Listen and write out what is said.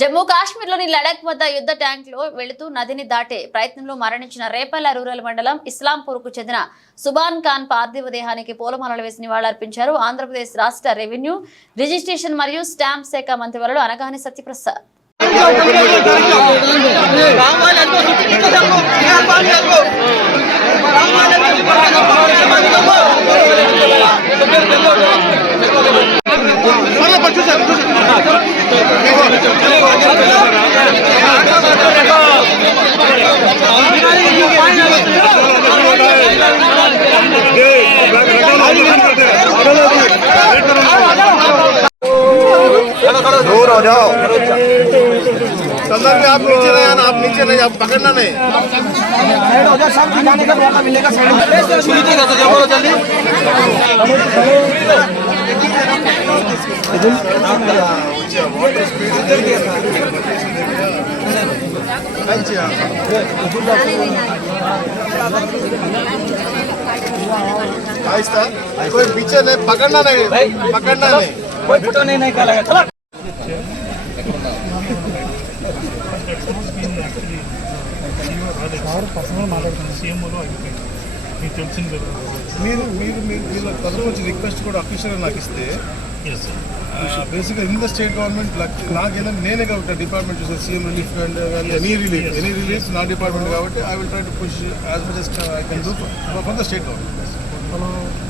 జమ్మూ కాశ్మీర్లోని లడాక్ వద్ద యుద్ధ ట్యాంక్లో వెళుతూ నదిని దాటే ప్రయత్నంలో మరణించిన రేపల్ల రూరల్ మండలం ఇస్లాంపూర్కు చెందిన సుబాన్ ఖాన్ పార్థివ దేహానికి పూలమాలలు వేసి నివాళులర్పించారు ఆంధ్రప్రదేశ్ రాష్ట్ర రెవెన్యూ రిజిస్ట్రేషన్ మరియు స్టాంప్ శాఖ మంత్రివర్యులు అనగాని సత్యప్రసాద్. दूर हो जाओ। संदर्भ में आप नीचे नहीं आना, आप नीचे नहीं, आप पकड़ना नहीं। साइड हो जाओ, सब दिखाने का मौका मिलेगा। शुरू तो कर दो जल्दी। वाटर स्पीड आहिस्ता, कोई पीछे नहीं, पकड़ना नहीं, पकड़ना नहीं, कोई फोटो नहीं निकालेगा। चलो పర్సనల్ మాట్లాడుతున్నాను సీఎం అయిపోయింది మీకు తెలిసింది కదా. మీరు మీరు మీరు తరఫు నుంచి రిక్వెస్ట్ కూడా అఫీషియల్గా నాకు ఇస్తే బేసిక్గా ఇన్ ద స్టేట్ గవర్నమెంట్ నాకేంటంటే నేనే కాబట్టి డిపార్ట్మెంట్ చూసాను CM relief and any relief నా డిపార్ట్మెంట్ కాబట్టి I will try to push as much as I can do for the state government.